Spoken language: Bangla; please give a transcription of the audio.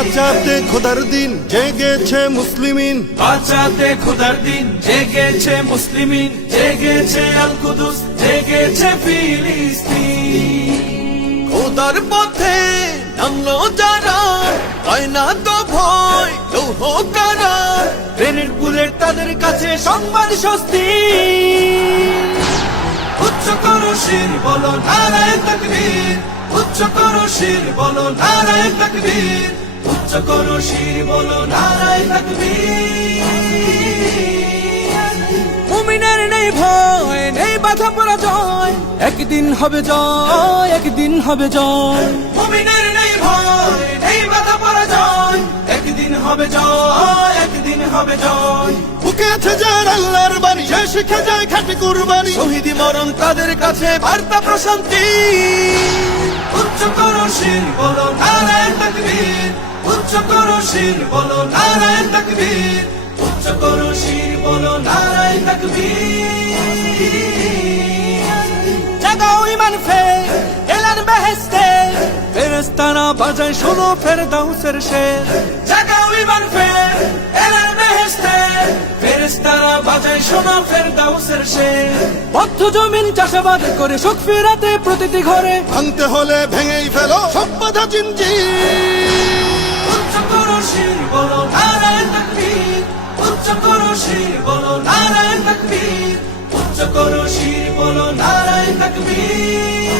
বাঁচাতে খোদার দিন জেগেছে মুসলিমিন, বাঁচাতে খোদার দিন জেগেছে মুসলিমিন, জেগেছে আল কুদুস, জেগেছে ফিলিস্তিন। খোদার পথে নামলো যারা, হয় না তো ভয় লৌহ কারা, গ্রেনেড বুলেট তাদের কাছে সংবাদ স্বস্তি। উচ্চ করো শির বলো নারায়ে তাকবীর, উচ্চ করো শির বলো নারায়ে তাকবীর, উচ্চ করো শির বলো নারায়ে তাকবীর। মুমিনের নেই ভয়, নেই বাধা পরাজয়, একদিন হবে জয়, একদিন হবে জয়। মুমিনের নেই ভয়, নেই বাধা পরাজয়, একদিন হবে জয়, একদিন হবে জয়। বুকে আছে যার আল্লাহর বাণী, সে শিখে যায় খাঁটি কুরবানি, শহীদি মরণ তাদের কাছে বার্তা প্রশান্তি। উচ্চ করো শির বলো নারায়ে তাকবীর, উচ্চ করো শির বলো নারায়ে তাকবীর, উচ্চ করো শির বলো নারায়ে তাকবীর। জাগাও ঈমান ফের এলান বেহেশতে, ফেরেশতারা বাজায় শোনো ফেরদাউসের শের। জাগাও ঈমান ফের এলান বেহেশতে, ফেরেশতারা বাজায় শোনো ফেরদাউসের শের। বদ্ধ জমিন চাষাবাদ করে সুখ ফেরাতে প্রতিটি ঘরে, ভাঙতে হলে ভেঙেই ফেলো সব বাধা জিনজির। উচ্চ করো শির বলো নারায়ে তাকবীর, উচ্চ করো শির বলো নারায়ে তাকবীর, উচ্চ করো শির বলো নারায়ে তাকবীর।